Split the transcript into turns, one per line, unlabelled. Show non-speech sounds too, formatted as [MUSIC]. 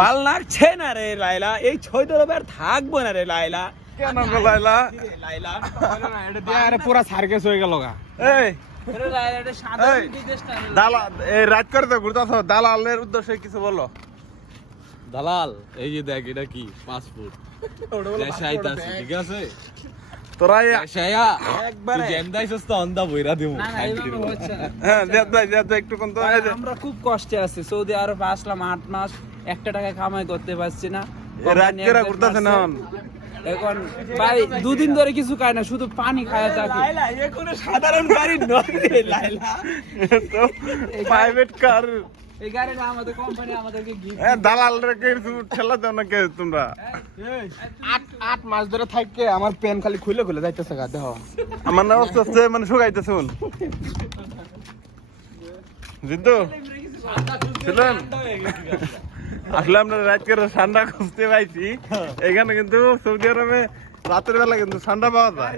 ভালো লাগছে না রে লাইলা এই ছয় দলবে আর থাকব না রে লাইলা।
কেন লাইলা?
লাইলা
পুরা সার্কেস হয়ে গেল গা।
এই। রাত করে তো দালালের উদ্দেশ্যে কিছু বলো।
দালাল এই যে দেখ এটা কি? পাসপোর্ট ঠিক আছে?
তোরা
একবারে।
অন্ধা বইরা
হ্যাঁ দেখ ভাই দেখ ভাই, একটু কোন তো
আমরা খুব কষ্টে আছি। সৌদি আরবে আসলাম আট মাস একটা টাকা কামাই করতে পারছি না।
এখন।
ভাই দুদিন ধরে কিছু খায় না শুধু পানি খায় থাকি সাধারণ বাড়ির নয় লাইলা। [LAUGHS]
তো প্রাইভেট কার
এই গাড়িটা আমাদের কোম্পানি আমাদেরকে গিফট
হ্যাঁ দালাল রে কিছু ঠেলা দাও না কে তোমরা?
আট আট মাস ধরে আমার পেন খালি খুলে খুলে যাইতেছে গা দেহ
আমার না অবস্থা হচ্ছে মানে শুকাইতেছে শুন। জিদ্দু ছিলেন আসলে আমরা রাত করে ঠান্ডা খুঁজতে পাইছি। এখানে কিন্তু সৌদি আরবে রাতের বেলা কিন্তু ঠান্ডা পাওয়া যায়।